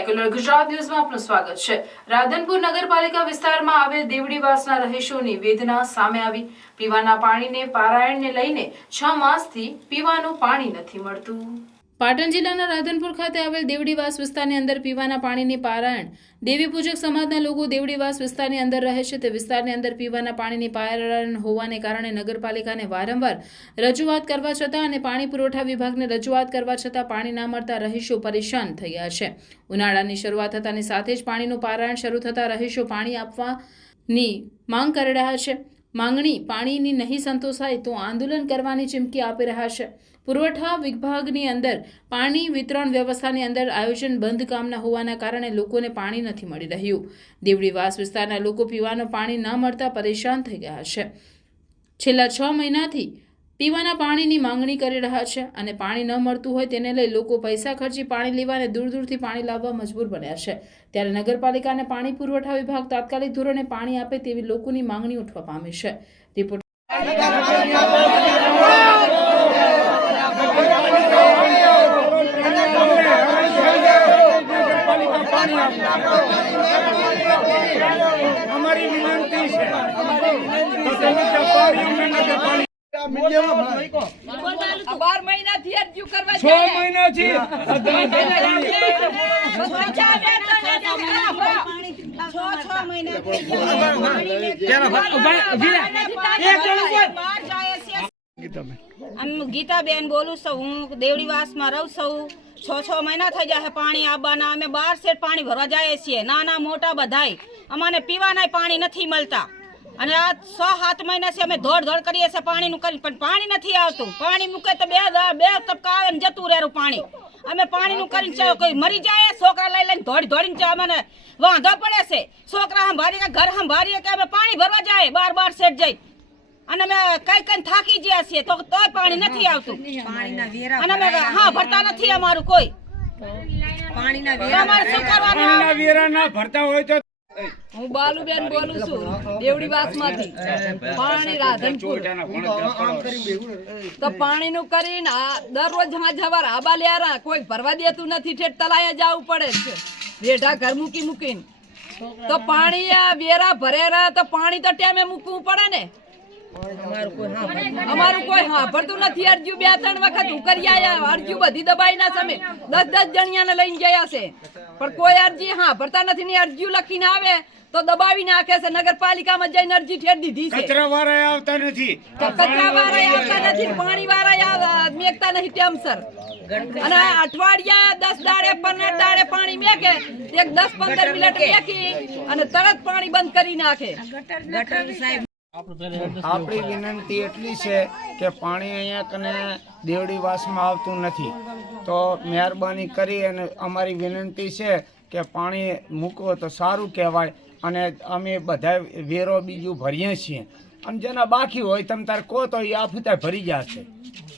Secular Gujarat ન્યૂઝમાં આપનું સ્વાગત છે। રાધનપુર નગરપાલિકા વિસ્તારમાં આવેલ દેવડીવાસના રહીશોની વેદના સામે આવી। પીવાના પાણીને પારાયણને લઈને 6 માસથી પીવાનું પાણી નથી મળતું। પાટણ જિલ્લાના રાધનપુર ખાતે આવેલ દેવડીવાસ વિસ્તારની અંદર પીવાના પાણીની પારાયણ દેવી પૂજક સમાજના લોકો દેવડીવાસ વિસ્તારની અંદર રહે છે। તે વિસ્તારની અંદર પીવાના પાણીની પારાયણ હોવાને કારણે નગરપાલિકાને વારંવાર રજૂઆત કરવા છતાં અને પાણી પુરવઠા વિભાગને રજૂઆત કરવા છતાં પાણી ના મળતા રહીશો પરેશાન થયા છે। ઉનાળાની શરૂઆત થતાની સાથે જ પાણીનું પારાયણ શરૂ થતા રહીશો પાણી આપવાની માંગ કરી રહ્યા છે। માંગણી પાણીની નહીં સંતોષાય તો આંદોલન કરવાની ચીમકી આપી રહ્યા છે। પુરવઠા વિભાગની અંદર પાણી વિતરણ વ્યવસ્થાની અંદર આયોજન બંધ કામના હોવાના કારણે લોકોને પાણી નથી મળી રહ્યું। દેવડીવાસ વિસ્તારના લોકો પીવાનું પાણી ન મળતા પરેશાન થઈ ગયા છે। છેલ્લા 6 મહિનાથી પીવાના પાણીની માંગણી કરી રહ્યા છે અને પાણી ન મળતું હોય તેને લઈ લોકો પૈસા ખર્ચી પાણી લેવા અને દૂર દૂરથી પાણી લાવવા મજબૂર બન્યા છે। ત્યારે નગરપાલિકાને પાણી પુરવઠા વિભાગ તાત્કાલિક ધોરણે પાણી આપે તેવી લોકોની માંગણી ઉઠવા પામી છે। રિપોર્ટ हमारी विनती है बार महीना थी अर्जी करवा 6 महीना थी गीताबेन बोलू छू हूँ देवड़ीवास में रहूँ छू 6 महीना थी जाए पानी आवाना अमे 12 सेट पानी भरवा जाए छे नाना मोटा बधाई अमने पीवाना पानी नहीं मळता અને આ 6-7 મહિના से અમે દોડ કરીએ છે પાણીનું કરી પણ પાણી નથી આવતું। પાણી મૂકે તો બે ટપકા આવે ને જતું રહેરું પાણી। અમે પાણીનું કરીને કોઈ મરી જાય છોકરા લઈને દોડીને અમને વાંધો પડે છે। છોકરા સંભાળીને ઘર સંભાળીએ કે અમે પાણી ભરવા જાય 12 સેટ જઈ અને અમે કઈ થાકી ગયા છીએ તો તોય પાણી નથી આવતું અને અમે હા ભરતા નથી અમારું કોઈ પાણીના વેરા અમારે શું કરવાનું? પાણીના વેરા ના ભરતા હોય તો હું બાલુબેન બોલું છું દેવડીવાસમાંથી પાણી રાધનપુર તો પાણીનું કરીને દરરોજ જવાર આબા લેરા કોઈ ભરવા દેતું નથી ઠેઠ તલાયા જવું પડે છે રેઢા ઘર મૂકીને તો પાણી વેરા ભરેરા તો પાણી તો ટાઈમે મૂકવું પડે ને। અમારું કોઈ સાંભળતું નથી। અરજી 2-3 વખત ઉકરી આયા અરજી બધી દબાઈ ના સામે 10 જણિયાને લઈને ગયા છે પણ કોઈ અરજી સાંભળતા નથી ને અરજી લખીને આવે તો દબાવી નાખે છે। નગરપાલિકામાં જઈને અરજી ઠેર દીધી છે। કચરાવાળા આવતા નથી પાણી વાળા મેકતા નથી ટાઈમસર અને અઠવાડિયા 10 દાડે 15 દાડે પાણી મેકે 10-15 મિનિટ મેકી અને તરત પાણી બંધ કરી નાખે। આપણી વિનંતી એટલી છે કે પાણી અહીંયા કને દેવડીવાસમાં આવતું નથી તો મહેરબાની કરી અને અમારી વિનંતી છે કે પાણી મૂકવો તો સારું કહેવાય અને અમે બધા વેરો બીજું ભરીએ છીએ અને જેના બાકી હોય તમે તારે કહો તો એ આફતા ભરી જશે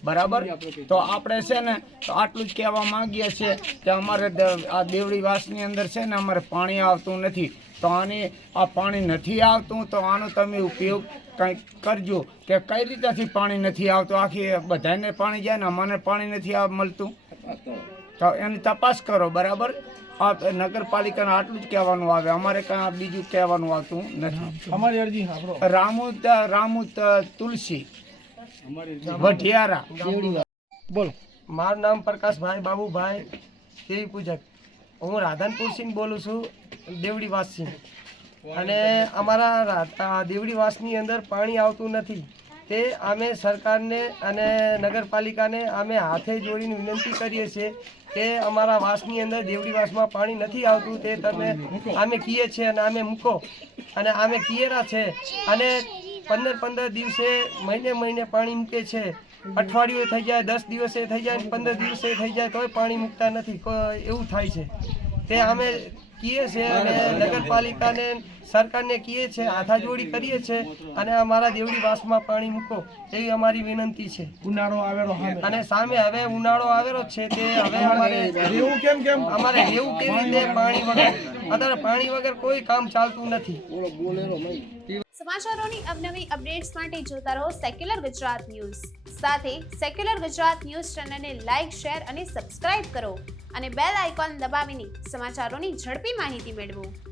બરાબર। તો આપણે છે ને તો આટલું જ કહેવા માંગીએ છીએ કે અમારે આ દેવડીવાસની અંદર છે ને અમારે પાણી આવતું નથી તો આ પાણી નથી આવતું તો આનો તમે ઉપયોગ કંઈક કરજો કે કઈ રીતેથી પાણી નથી આવતું। આખી બધાને પાણી જાય ને અમને પાણી નથી મળતું તો એની તપાસ કરો બરાબર। આ નગરપાલિકાને આટલું જ કહેવાનું આવે અમારે કાંઈ બીજું કહેવાનું આવતું નથી। અમારી અરજી રામુ તુલસી વઢિયારા બોલો। મારું નામ પ્રકાશભાઈ બાબુભાઈ દેવી પૂજક હું રાધનપુર સિંહ બોલું છું દેવડીવાસ સિંહ અને અમારા દેવડીવાસની અંદર પાણી આવતું નથી તે અમે સરકારને અને નગરપાલિકાને અમે હાથે જોડીને વિનંતી કરીએ છીએ કે અમારા વાસની અંદર દેવડીવાસમાં પાણી નથી આવતું તે તમે અમે કહીએ છીએ અને અમે મૂકો અને અમે કીએરા છે અને 15 દિવસે મહિને પાણી મૂકે છે। અઠવાડિયું થઈ જાય 10 દિવસે થઈ જાય 15 દિવસે થઈ જાય તોય પાણી મૂકતા નથી એવું થાય છે। તે અમે કહીએ છીએ અને નગરપાલિકાને સરકારને કહીએ છીએ હાથાજોડી કરીએ છીએ અને અમારા દેવડીવાસમાં પાણી મૂકો એવી અમારી વિનંતી છે। ઉનાળો આવેલો અને સામે હવે ઉનાળો આવેલો છે તે હવે અમારે એવું કેમ અમારે એવું કેવી રીતે પાણી વગર અત્યારે પાણી વગર કોઈ કામ ચાલતું નથી। સમાચારોની અવનવી અપડેટ્સ માટે જોતા રહો સેક્યુલર ગુજરાત ન્યૂઝ. સાથે સેક્યુલર ગુજરાત ન્યૂઝ ચેનલને લાઇક, શેર અને સબસ્ક્રાઇબ કરો અને બેલ આઇકોન દબાવીને સમાચારોની ઝડપી માહિતી મેળવો.